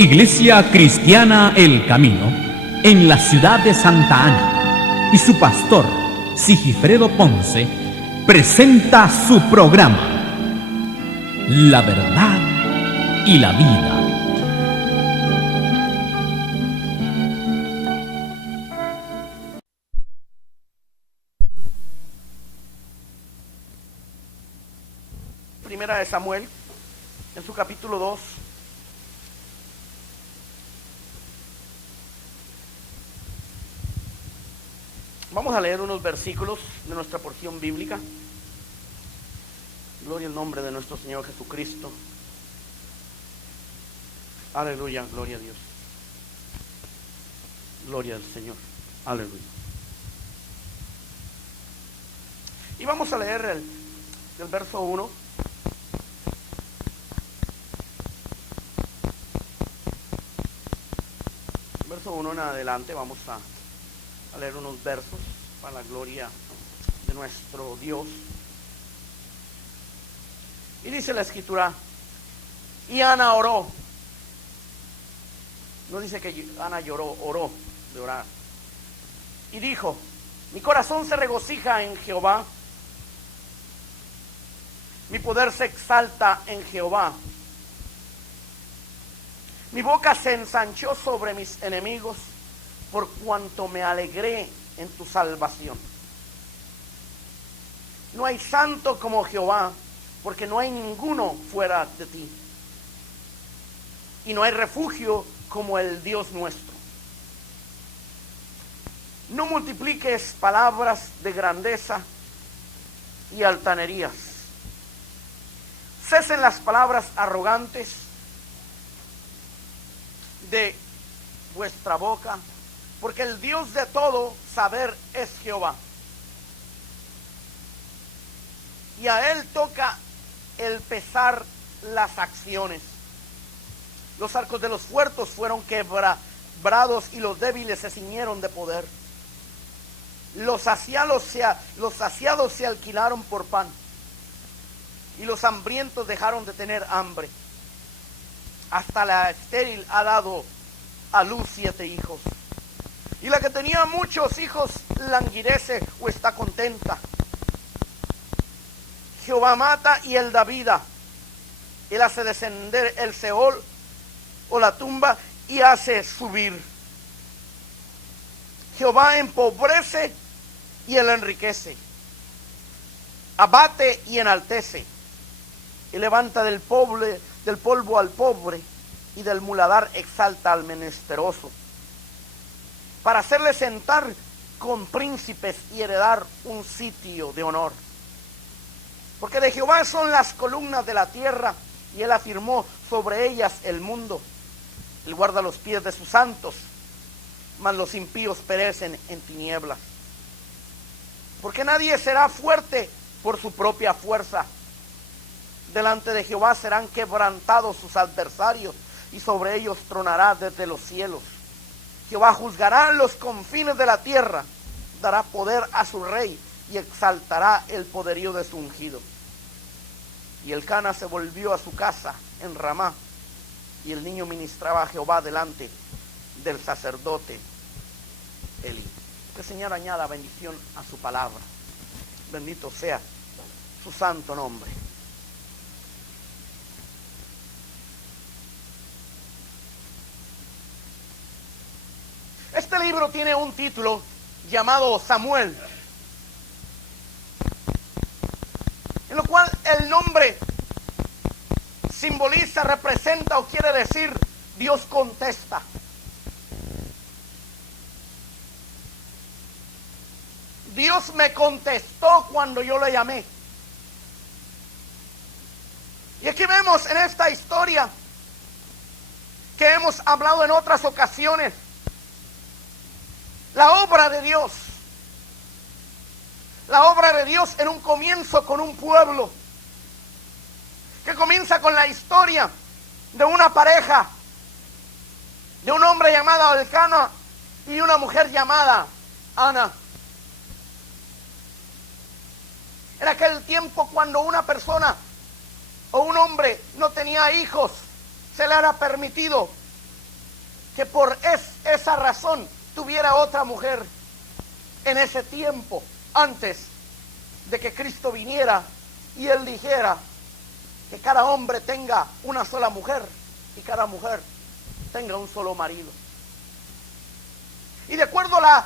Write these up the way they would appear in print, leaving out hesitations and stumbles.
Iglesia Cristiana El Camino, en la ciudad de Santa Ana, y su pastor, Sigifredo Ponce, presenta su programa, La Verdad y la Vida. Primera de Samuel, en su capítulo 2. Vamos a leer unos versículos de nuestra porción bíblica. Gloria al nombre de nuestro Señor Jesucristo. Aleluya, gloria a Dios. Gloria al Señor. Aleluya. Y vamos a leer el verso 1. Verso 1 en adelante vamos a leer unos versos para la gloria de nuestro Dios. Y dice la escritura: y Ana oró. No dice que Ana lloró, oró de orar. Y dijo: mi corazón se regocija en Jehová, mi poder se exalta en Jehová. Mi boca se ensanchó sobre mis enemigos, por cuanto me alegré en tu salvación. No hay santo como Jehová, porque no hay ninguno fuera de ti. Y no hay refugio como el Dios nuestro. No multipliques palabras de grandeza y altanerías. Cesen las palabras arrogantes de vuestra boca, porque el Dios de todo saber es Jehová. Y a él toca el pesar las acciones. Los arcos de los fuertes fueron quebrados y los débiles se ciñeron de poder. Los saciados se alquilaron por pan, y los hambrientos dejaron de tener hambre. Hasta la estéril ha dado a luz 7 hijos. Y la que tenía muchos hijos languidece o está contenta. Jehová mata y él da vida. Él hace descender el Seol o la tumba y hace subir. Jehová empobrece y él enriquece. Abate y enaltece. Y levanta del polvo al pobre, y del muladar exalta al menesteroso, para hacerle sentar con príncipes y heredar un sitio de honor. Porque de Jehová son las columnas de la tierra, y él afirmó sobre ellas el mundo. Él guarda los pies de sus santos, mas los impíos perecen en tinieblas. Porque nadie será fuerte por su propia fuerza. Delante de Jehová serán quebrantados sus adversarios, y sobre ellos tronará desde los cielos. Jehová juzgará los confines de la tierra, dará poder a su rey, y exaltará el poderío de su ungido. Y Elcana se volvió a su casa en Ramá, y el niño ministraba a Jehová delante del sacerdote Elí. Que el Señor añada bendición a su palabra. Bendito sea su santo nombre. Este libro tiene un título llamado Samuel, en lo cual el nombre simboliza, representa o quiere decir Dios contesta. Dios me contestó cuando yo le llamé. Y aquí vemos en esta historia, que hemos hablado en otras ocasiones, la obra de Dios. La obra de Dios en un comienzo con un pueblo, que comienza con la historia de una pareja, de un hombre llamado Elcana y una mujer llamada Ana. En aquel tiempo, cuando una persona o un hombre no tenía hijos, se le era permitido que por esa razón tuviera otra mujer en ese tiempo, antes de que Cristo viniera y Él dijera que cada hombre tenga una sola mujer y cada mujer tenga un solo marido. Y de acuerdo a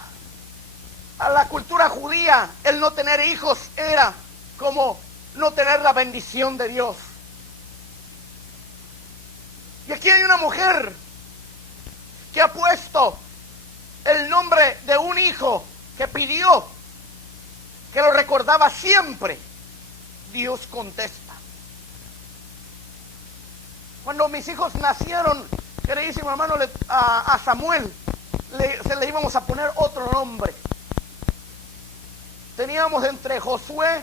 la cultura judía, el no tener hijos era como no tener la bendición de Dios. Y aquí hay una mujer que ha puesto el nombre de un hijo que pidió, que lo recordaba siempre. Dios contesta. Cuando mis hijos nacieron, queridísimo hermano, a Samuel se le íbamos a poner otro nombre. Teníamos entre Josué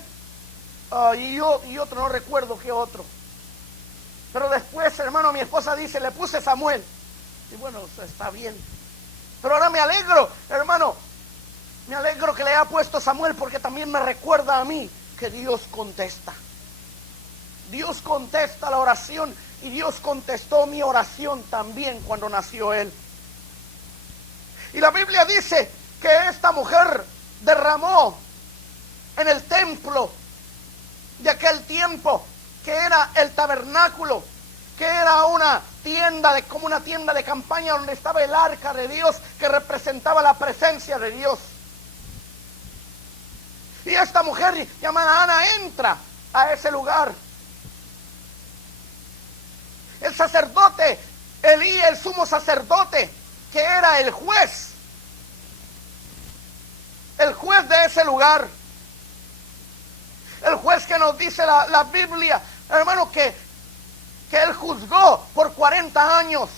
y otro, no recuerdo qué otro. Pero después, hermano, mi esposa dice, le puse Samuel. Y bueno, está bien. Pero ahora me alegro, hermano, me alegro que le haya puesto Samuel, porque también me recuerda a mí que Dios contesta. Dios contesta la oración, y Dios contestó mi oración también cuando nació él. Y la Biblia dice que esta mujer derramó en el templo de aquel tiempo, que era el tabernáculo, que era una tienda, como una tienda de campaña donde estaba el arca de Dios, que representaba la presencia de Dios. Y esta mujer llamada Ana entra a ese lugar. El sacerdote Elí, el sumo sacerdote, que era el juez de ese lugar, el juez que nos dice la Biblia, hermano, que él juzgó por 40 años,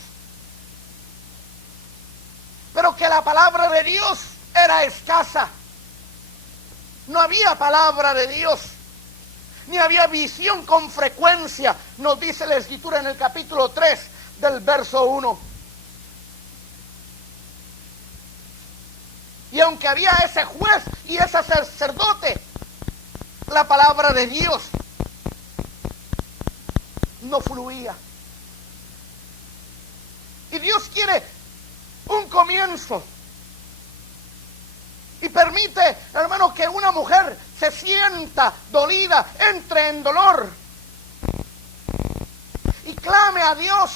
pero que la palabra de Dios era escasa. No había palabra de Dios, ni había visión con frecuencia, nos dice la Escritura en el capítulo 3 del verso 1. Y aunque había ese juez y ese sacerdote, la palabra de Dios no fluía. Y Dios quiere un comienzo. Y permite, hermano, que una mujer se sienta dolida, entre en dolor y clame a Dios,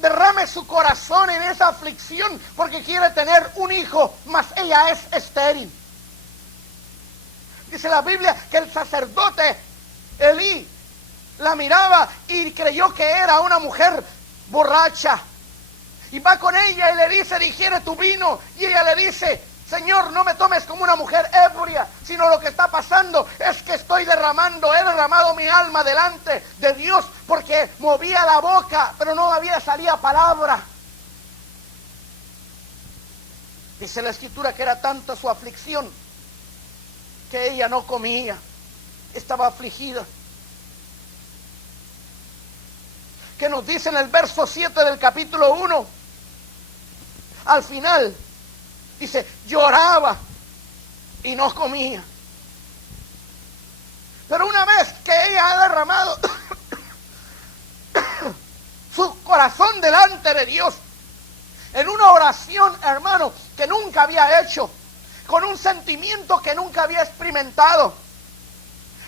derrame su corazón en esa aflicción porque quiere tener un hijo, mas ella es estéril. Dice la Biblia que el sacerdote Elí la miraba y creyó que era una mujer borracha. Y va con ella y le dice, digiere tu vino. Y ella le dice, Señor, no me tomes como una mujer ebria, sino lo que está pasando es que he derramado mi alma delante de Dios, porque movía la boca, pero no salía palabra. Dice la Escritura que era tanta su aflicción que ella no comía, estaba afligida. Que nos dice en el verso 7 del capítulo 1, al final, dice, lloraba y no comía. Pero una vez que ella ha derramado su corazón delante de Dios, en una oración, hermano, que nunca había hecho, con un sentimiento que nunca había experimentado,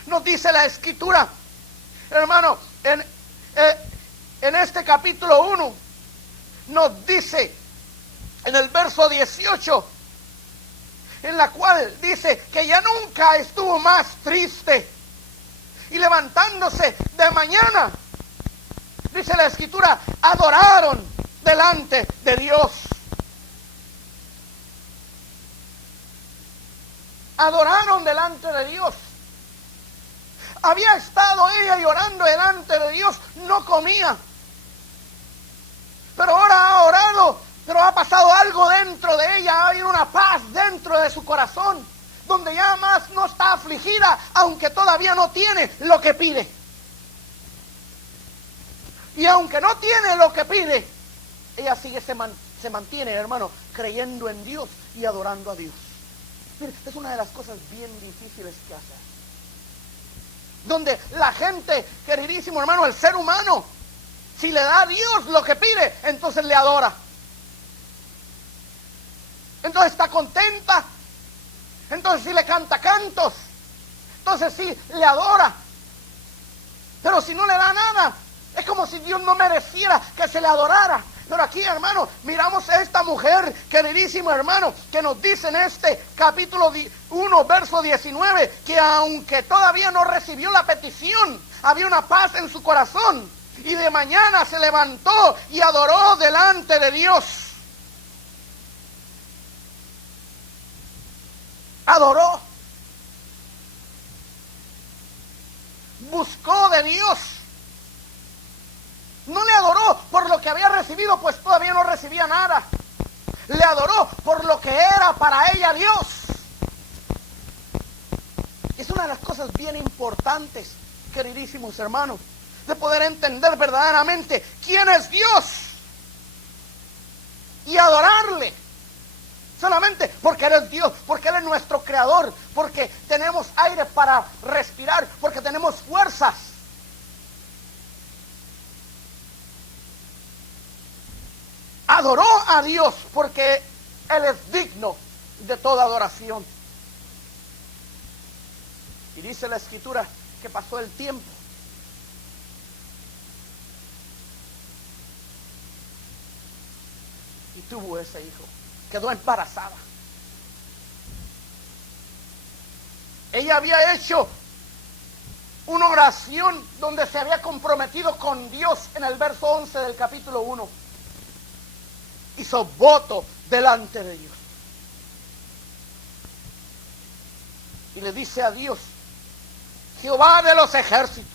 nos dice la Escritura, hermano, en este capítulo 1, nos dice en el verso 18, en la cual dice que ya nunca estuvo más triste, y levantándose de mañana, dice la Escritura, adoraron delante de Dios. Adoraron delante de Dios. Había estado ella llorando delante de Dios, no comía, pero ahora ha orado, pero ha pasado algo dentro de ella, ha habido una paz dentro de su corazón, donde ya más no está afligida, aunque todavía no tiene lo que pide. Y aunque no tiene lo que pide, ella se mantiene, hermano, creyendo en Dios y adorando a Dios. Mire, es una de las cosas bien difíciles que hacer. Donde la gente, queridísimo hermano, el ser humano, si le da a Dios lo que pide, entonces le adora. entonces está contenta, entonces sí le canta cantos, entonces sí le adora. Pero si no le da nada, es como si Dios no mereciera que se le adorara. Pero aquí, hermano, miramos a esta mujer, queridísimo hermano, que nos dice en este capítulo 1, verso 19, que aunque todavía no recibió la petición, había una paz en su corazón. Y de mañana se levantó y adoró delante de Dios. Adoró. Buscó de Dios. No le adoró por lo que había recibido, pues todavía no recibía nada. Le adoró por lo que era para ella Dios. Es una de las cosas bien importantes, queridísimos hermanos, de poder entender verdaderamente quién es Dios y adorarle. Solamente porque Él es Dios, porque Él es nuestro creador, porque tenemos aire para respirar, porque tenemos fuerzas. Adoró a Dios porque Él es digno de toda adoración. Y dice la Escritura que pasó el tiempo. Y tuvo ese hijo. Quedó embarazada. Ella había hecho una oración donde se había comprometido con Dios en el verso 11 del capítulo 1. Hizo voto delante de Dios. Y le dice a Dios: Jehová de los ejércitos,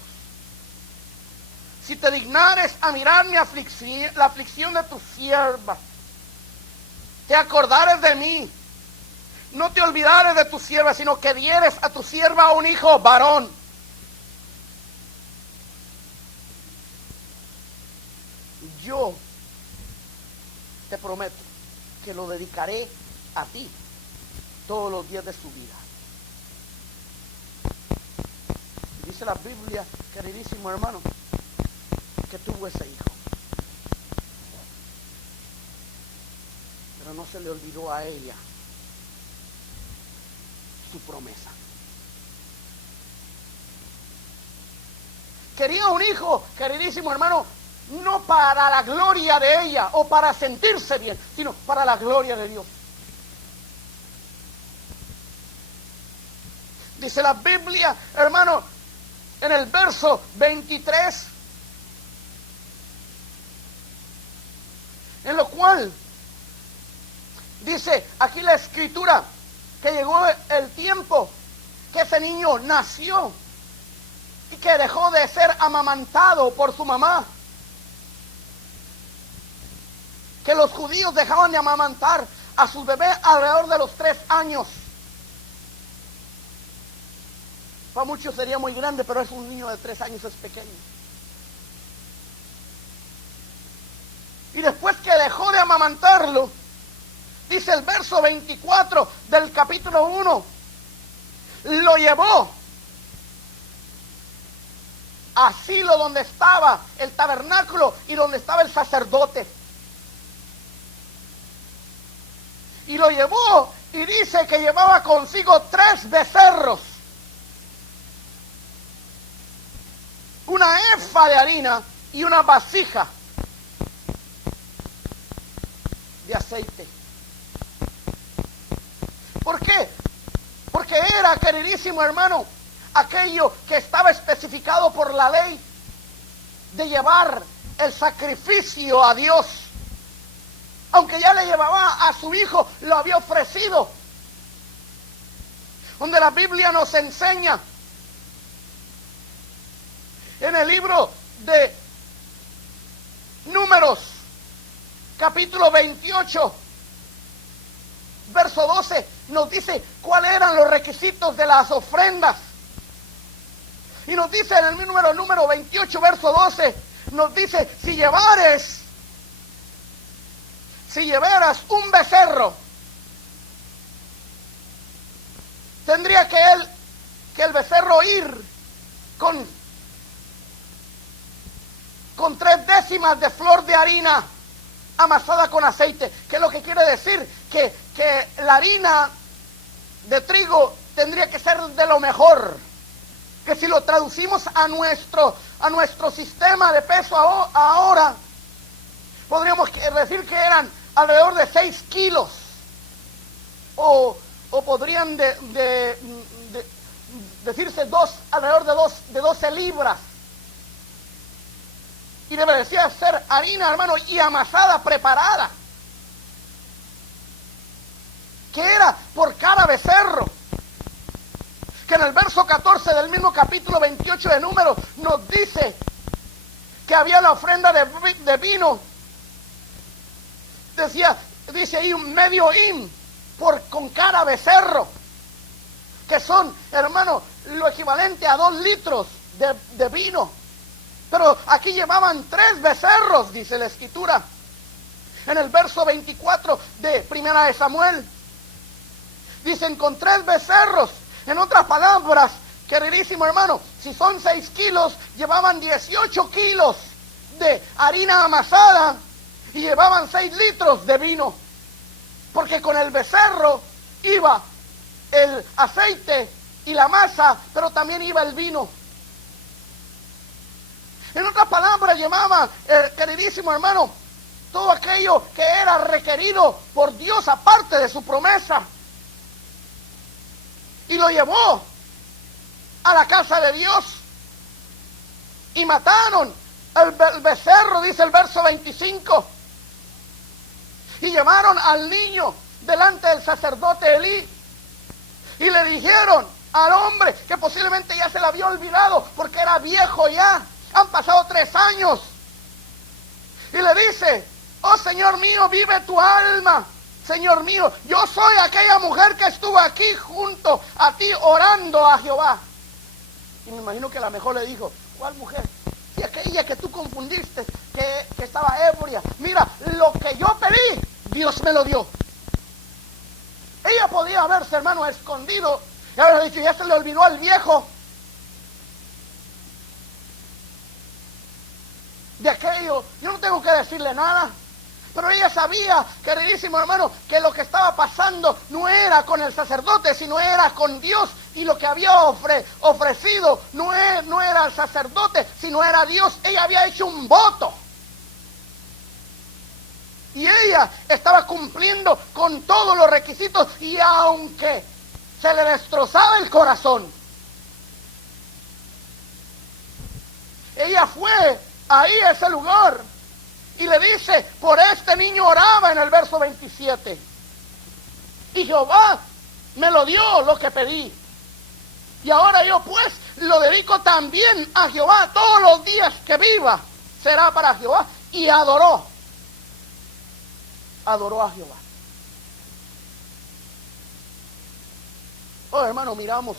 si te dignares a mirar la aflicción de tu sierva, te acordares de mí, no te olvidares de tu sierva, sino que dieres a tu sierva un hijo varón. Yo te prometo que lo dedicaré a ti todos los días de su vida. Y dice la Biblia, queridísimo hermano, que tuvo ese hijo. Pero no se le olvidó a ella su promesa. Quería un hijo, queridísimo hermano, no para la gloria de ella o para sentirse bien, sino para la gloria de Dios. Dice la Biblia, hermano, en el verso 23, en lo cual dice aquí la Escritura que llegó el tiempo que ese niño nació y que dejó de ser amamantado por su mamá. Que los judíos dejaban de amamantar a sus bebés alrededor de los 3 años. Para muchos sería muy grande, pero es un niño de 3 años, es pequeño. Y después que dejó de amamantarlo, dice el verso 24 del capítulo 1, lo llevó a Silo, donde estaba el tabernáculo y donde estaba el sacerdote. Y lo llevó y dice que llevaba consigo 3 becerros, una efa de harina y una vasija de aceite. ¿Por qué? Porque era, queridísimo hermano, aquello que estaba especificado por la ley de llevar el sacrificio a Dios. Aunque ya le llevaba a su hijo, lo había ofrecido. Donde la Biblia nos enseña en el libro de Números, capítulo 28, verso 12, nos dice cuáles eran los requisitos de las ofrendas. Y nos dice en el número 28, verso 12, nos dice: si llevaras un becerro, tendría que el becerro ir con 3 décimas de flor de harina amasada con aceite. ¿Qué es lo que quiere decir? Que que la harina de trigo tendría que ser de lo mejor. Que si lo traducimos a nuestro sistema de peso ahora, podríamos decir que eran alrededor de 6 kilos. O podrían decirse alrededor de 12 libras. Y debería ser harina, hermano, y amasada, preparada. Que era por cada becerro. Que en el verso 14 del mismo capítulo 28 de Números nos dice que había la ofrenda de vino. Dice ahí un medio hin con cada becerro. Que son, hermano, lo equivalente a 2 litros de vino. Pero aquí llevaban 3 becerros, dice la Escritura. En el verso 24 de Primera de Samuel. Dicen con 3 becerros. En otras palabras, queridísimo hermano, si son 6 kilos, llevaban 18 kilos de harina amasada y llevaban 6 litros de vino. Porque con el becerro iba el aceite y la masa, pero también iba el vino. En otras palabras, llevaba, queridísimo hermano, todo aquello que era requerido por Dios aparte de su promesa. Y lo llevó a la casa de Dios. Y mataron el becerro, dice el verso 25. Y llevaron al niño delante del sacerdote Elí. Y le dijeron al hombre que posiblemente ya se le había olvidado porque era viejo ya. Han pasado 3 años. Y le dice: oh Señor mío, vive tu alma. Señor mío, yo soy aquella mujer que estuvo aquí junto a ti orando a Jehová. Y me imagino que la mejor le dijo: ¿cuál mujer? Si aquella que tú confundiste, que estaba ebria. Mira, lo que yo pedí, Dios me lo dio. Ella podía haberse, hermano, escondido y haber dicho: ya se le olvidó al viejo de aquello, yo no tengo que decirle nada. Pero ella sabía, queridísimo hermano, que lo que estaba pasando no era con el sacerdote, sino era con Dios. Y lo que había ofrecido no era el sacerdote, sino era Dios. Ella había hecho un voto. Y ella estaba cumpliendo con todos los requisitos. Y aunque se le destrozaba el corazón, ella fue ahí a ese lugar. Y le dice: por este niño oraba, en el verso 27. Y Jehová me lo dio lo que pedí. Y ahora yo pues lo dedico también a Jehová. Todos los días que viva será para Jehová. Y adoró a Jehová. Oh, hermano, miramos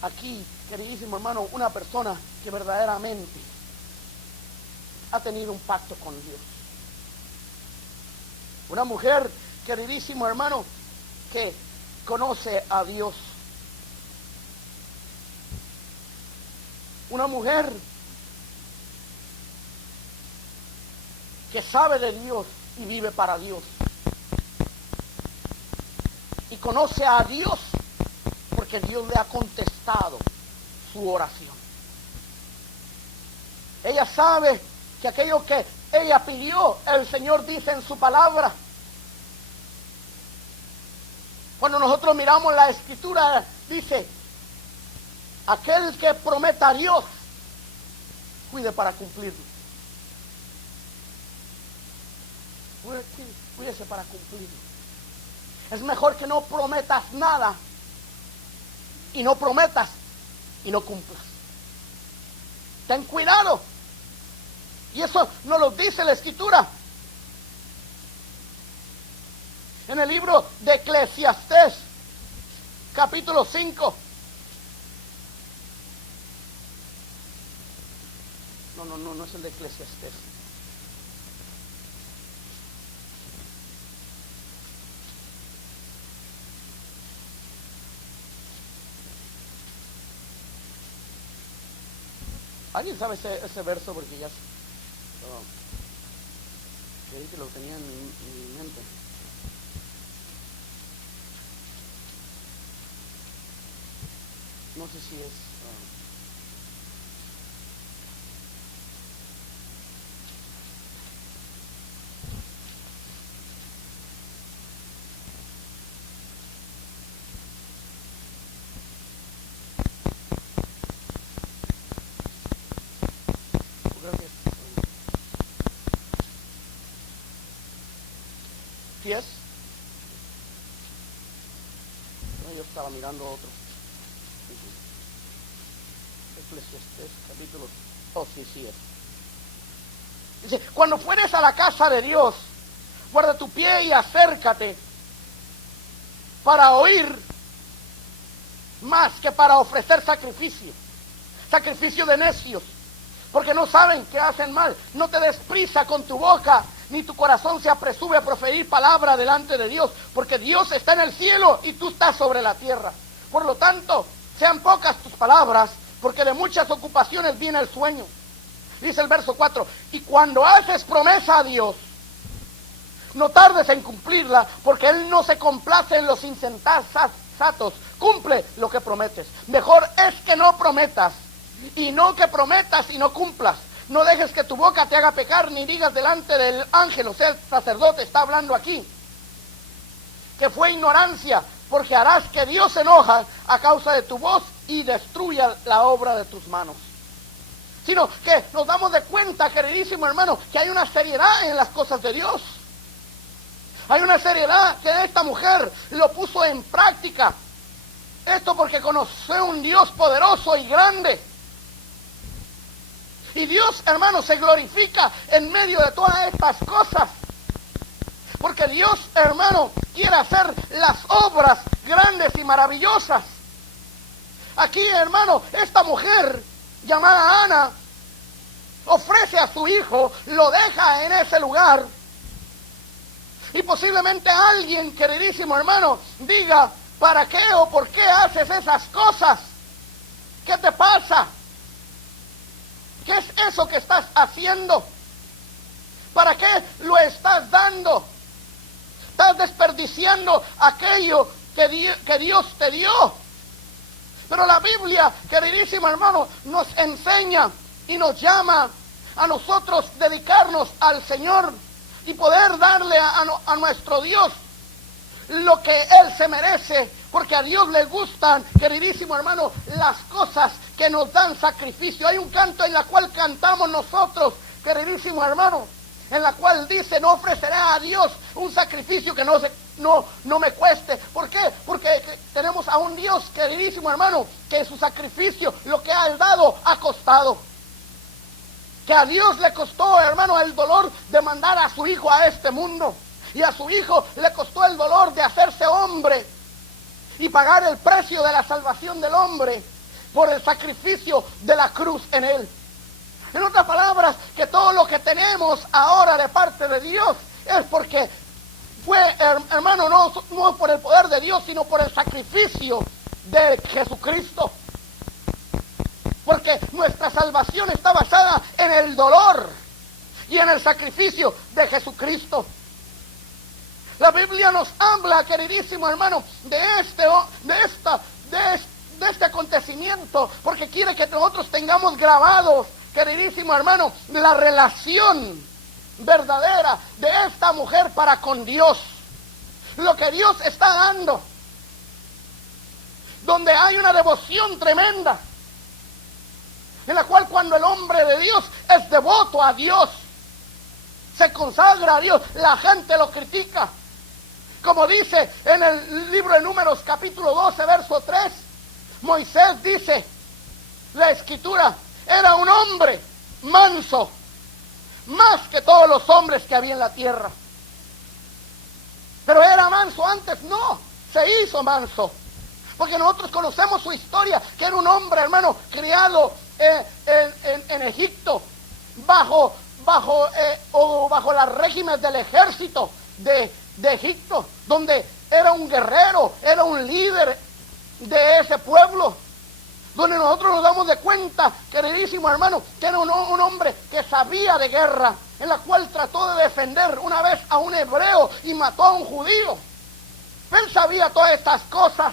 aquí, queridísimo hermano, una persona que verdaderamente ha tenido un pacto con Dios. Una mujer, queridísimo hermano, que conoce a Dios. Una mujer que sabe de Dios y vive para Dios. Y conoce a Dios porque Dios le ha contestado su oración. Ella sabe que aquello que ella pidió, el Señor dice en su palabra. Cuando nosotros miramos la Escritura, dice: aquel que prometa a Dios, cuide para cumplirlo. Cuídese para cumplirlo. Es mejor que no prometas nada y no prometas y no cumplas. Ten cuidado. Y eso nos lo dice la Escritura. En el libro de Eclesiastés, capítulo 5. No es el de Eclesiastés. ¿Alguien sabe ese verso? Porque ya creí que lo tenía en mi mente. no sé si es... creo que es... ¿Sí es? No, yo estaba mirando otro. Eclesiastés, capítulo... Oh, sí, sí es. Dice, cuando fueres a la casa de Dios, guarda tu pie y acércate para oír más que para ofrecer sacrificio. Sacrificio de necios, porque no saben que hacen mal. No te des prisa con tu boca, ni tu corazón se apresure a proferir palabra delante de Dios, porque Dios está en el cielo y tú estás sobre la tierra. Por lo tanto, sean pocas tus palabras, porque de muchas ocupaciones viene el sueño. Dice el verso 4, y cuando haces promesa a Dios, no tardes en cumplirla, porque Él no se complace en los insensatos. Cumple lo que prometes. Mejor es que no prometas, y no que prometas y no cumplas. No dejes que tu boca te haga pecar, ni digas delante del ángel, o sea, el sacerdote está hablando aquí, que fue ignorancia, porque harás que Dios se enoja a causa de tu voz y destruya la obra de tus manos. Sino que nos damos de cuenta, queridísimo hermano, que hay una seriedad en las cosas de Dios. Hay una seriedad que esta mujer lo puso en práctica. Esto porque conoce un Dios poderoso y grande. Y Dios, hermano, se glorifica en medio de todas estas cosas. Porque Dios, hermano, quiere hacer las obras grandes y maravillosas. Aquí, hermano, esta mujer llamada Ana ofrece a su hijo, lo deja en ese lugar. Y posiblemente alguien, queridísimo hermano, diga, ¿para qué o por qué haces esas cosas? ¿Qué te pasa? ¿Qué es eso que estás haciendo? ¿Para qué lo estás dando? Estás desperdiciando aquello que Dios te dio. Pero la Biblia, queridísimo hermano, nos enseña y nos llama a nosotros dedicarnos al Señor y poder darle a nuestro Dios lo que Él se merece, porque a Dios le gustan, queridísimo hermano, las cosas que nos dan sacrificio. Hay un canto en la cual cantamos nosotros, queridísimo hermano, en la cual dice, no ofreceré a Dios un sacrificio que no me cueste. ¿Por qué? Porque tenemos a un Dios, queridísimo hermano, que su sacrificio, lo que ha dado, ha costado. Que a Dios le costó, hermano, el dolor de mandar a su hijo a este mundo. Y a su hijo le costó el dolor de hacerse hombre y pagar el precio de la salvación del hombre por el sacrificio de la cruz en él. En otras palabras, que todo lo que tenemos ahora de parte de Dios es porque fue, hermano, no por el poder de Dios, sino por el sacrificio de Jesucristo. Porque nuestra salvación está basada en el dolor y en el sacrificio de Jesucristo. La Biblia nos habla, queridísimo hermano, de este acontecimiento, porque quiere que nosotros tengamos grabados, queridísimo hermano, la relación verdadera de esta mujer para con Dios. Lo que Dios está dando, donde hay una devoción tremenda, en la cual cuando el hombre de Dios es devoto a Dios, se consagra a Dios, la gente lo critica. Como dice en el libro de Números capítulo 12, verso 3, Moisés dice, la escritura, era un hombre manso, más que todos los hombres que había en la tierra. Pero era manso antes, no, se hizo manso. Porque nosotros conocemos su historia, que era un hombre, hermano, criado en Egipto, bajo las regímenes del ejército de Egipto, donde era un guerrero, era un líder de ese pueblo, donde nosotros nos damos de cuenta, queridísimo hermano, que era un hombre que sabía de guerra, en la cual trató de defender una vez a un hebreo y mató a un judío. Él sabía todas estas cosas.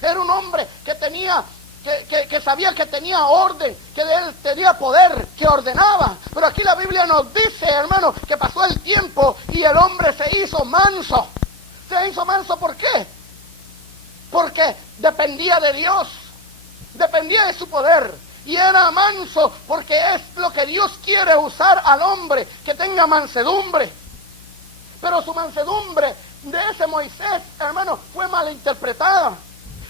Era un hombre que que sabía que tenía orden, que él tenía poder, que ordenaba. Pero aquí la Biblia nos dice, hermano, que pasó el tiempo y el hombre se hizo manso. Se hizo manso, ¿por qué? Porque dependía de Dios, dependía de su poder. Y era manso porque es lo que Dios quiere usar al hombre, que tenga mansedumbre. Pero su mansedumbre de ese Moisés, hermano, fue malinterpretada.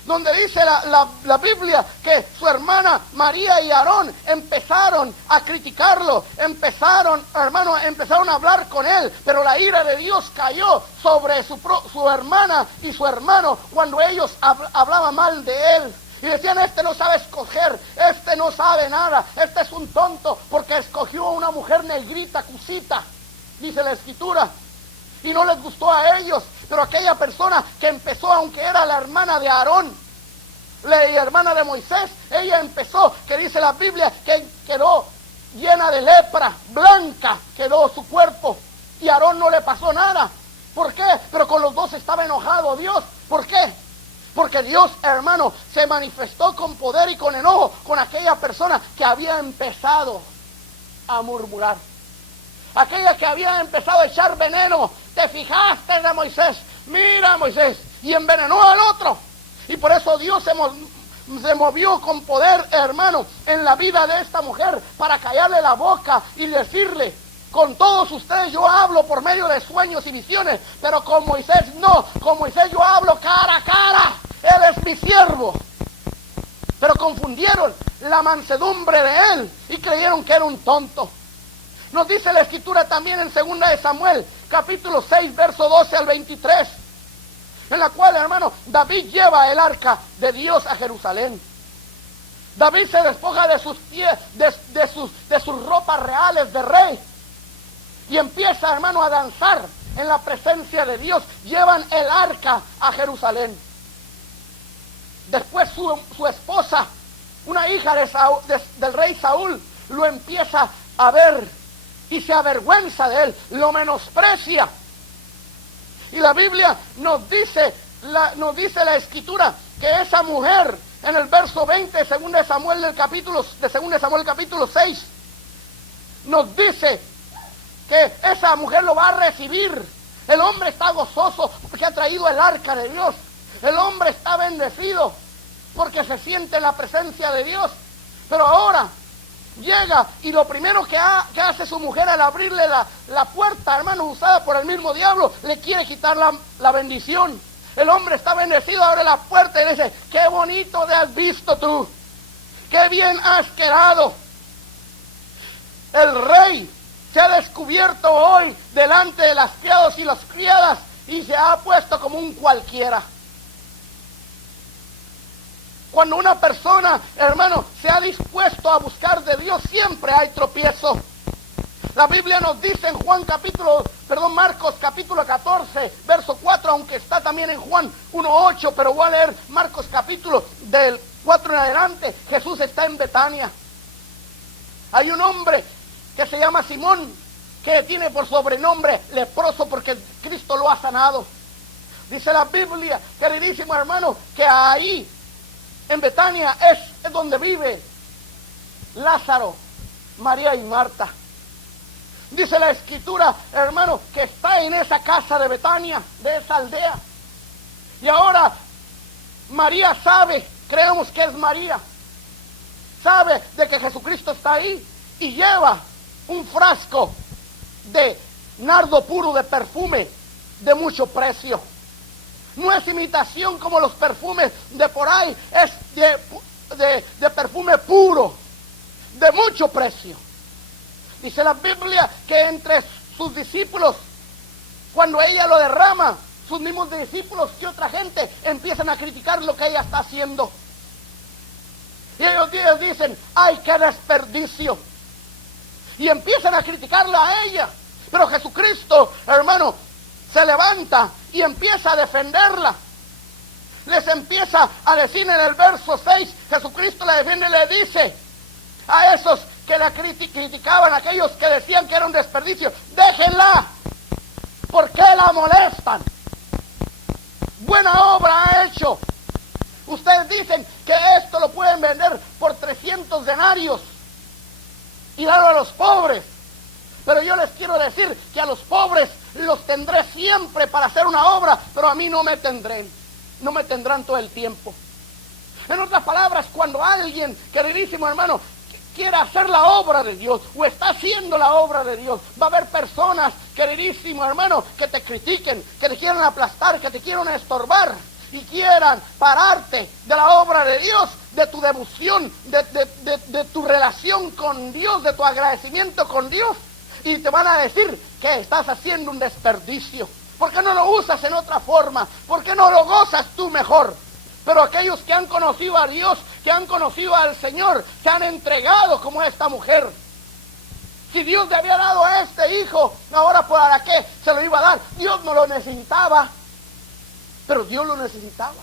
Donde dice la Biblia que su hermana María y Aarón empezaron a criticarlo, empezaron a hablar con él, pero la ira de Dios cayó sobre su hermana y su hermano cuando ellos hablaban mal de él. Y decían, este no sabe escoger, este no sabe nada, este es un tonto porque escogió a una mujer negrita, cusita, dice la Escritura. Y no les gustó a ellos, pero aquella persona que empezó, aunque era la hermana de Aarón, la hermana de Moisés, ella empezó, que dice la Biblia, que quedó llena de lepra, blanca quedó su cuerpo, y a Aarón no le pasó nada. ¿Por qué? Pero con los dos estaba enojado Dios. ¿Por qué? Porque Dios, hermano, se manifestó con poder y con enojo con aquella persona que había empezado a murmurar. Aquella que había empezado a echar veneno. ¿Te fijaste de Moisés? Mira Moisés. Y envenenó al otro. Y por eso Dios se movió con poder, hermano, en la vida de esta mujer para callarle la boca y decirle, con todos ustedes yo hablo por medio de sueños y visiones, pero con Moisés no. Con Moisés yo hablo cara a cara. Él es mi siervo. Pero confundieron la mansedumbre de él y creyeron que era un tonto. Nos dice la Escritura también en 2 de Samuel, capítulo 6, verso 12 al 23, en la cual, hermano, David lleva el arca de Dios a Jerusalén. David se despoja de sus ropas reales de rey y empieza, hermano, a danzar en la presencia de Dios. Llevan el arca a Jerusalén. Después su esposa, una hija del rey Saúl, lo empieza a ver y se avergüenza de él, lo menosprecia. Y la Biblia nos dice la Escritura que esa mujer, en el verso 20 de 2 de Samuel capítulo 6, nos dice que esa mujer lo va a recibir. El hombre está gozoso porque ha traído el arca de Dios. El hombre está bendecido porque se siente en la presencia de Dios. Pero ahora llega y lo primero que hace su mujer al abrirle la puerta, hermano, usada por el mismo diablo, le quiere quitar la bendición. El hombre está bendecido, abre la puerta y le dice, qué bonito te has visto tú, qué bien has quedado. El rey se ha descubierto hoy delante de las criados y las criadas y se ha puesto como un cualquiera. Cuando una persona, hermano, se ha dispuesto a buscar de Dios, siempre hay tropiezo. La Biblia nos dice en Marcos capítulo 14, verso 4, aunque está también en Juan 1:8, pero voy a leer Marcos capítulo del 4 en adelante. Jesús está en Betania. Hay un hombre que se llama Simón, que tiene por sobrenombre leproso porque Cristo lo ha sanado. Dice la Biblia, queridísimo hermano, que ahí en Betania es donde vive Lázaro, María y Marta. Dice la Escritura, hermano, que está en esa casa de Betania, de esa aldea. Y ahora María sabe, creemos que es María, sabe de que Jesucristo está ahí y lleva un frasco de nardo puro, de perfume de mucho precio. No es imitación como los perfumes de por ahí, es de perfume puro, de mucho precio. Dice la Biblia que entre sus discípulos, cuando ella lo derrama, sus mismos discípulos y otra gente empiezan a criticar lo que ella está haciendo. Y ellos dicen, ¡ay, qué desperdicio! Y empiezan a criticarla a ella. Pero Jesucristo, hermano, se levanta y empieza a defenderla. Les empieza a decir en el verso 6, Jesucristo la defiende y le dice a esos que la criticaban, aquellos que decían que era un desperdicio, déjenla, ¿por qué la molestan? Buena obra ha hecho, Ustedes dicen que esto lo pueden vender por 300 denarios y darlo a los pobres. Pero yo les quiero decir que a los pobres los tendré siempre para hacer una obra, pero a mí no me tendrán todo el tiempo. En otras palabras, cuando alguien, queridísimo hermano, quiera hacer la obra de Dios o está haciendo la obra de Dios, va a haber personas, queridísimo hermano, que te critiquen, que te quieran aplastar, que te quieran estorbar y quieran pararte de la obra de Dios, de tu devoción, de tu relación con Dios, de tu agradecimiento con Dios, y te van a decir que estás haciendo un desperdicio. ¿Por qué no lo usas en otra forma? ¿Por qué no lo gozas tú mejor? Pero aquellos que han conocido a Dios, que han conocido al Señor, se han entregado como esta mujer. Si Dios le había dado a este hijo, ahora ¿para qué se lo iba a dar? Dios no lo necesitaba, pero Dios lo necesitaba.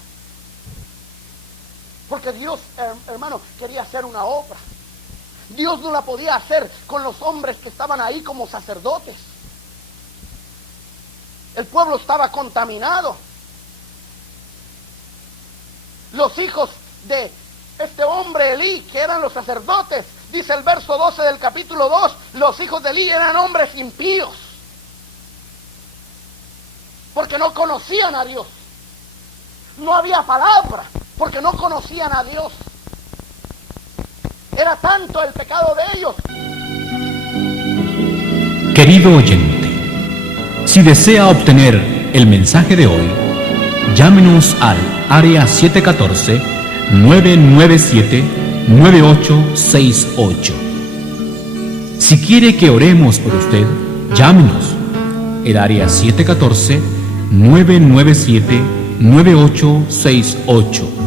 Porque Dios, hermano, quería hacer una obra. Dios no la podía hacer con los hombres que estaban ahí como sacerdotes. El pueblo estaba contaminado. Los hijos de este hombre Elí, que eran los sacerdotes, dice el verso 12 del capítulo 2, los hijos de Elí eran hombres impíos, porque no conocían a Dios. No había palabra, porque no conocían a Dios. Era tanto el pecado de ellos. Querido oyente, si desea obtener el mensaje de hoy, llámenos al área 714-997-9868. Si quiere que oremos por usted, llámenos. El área 714-997-9868.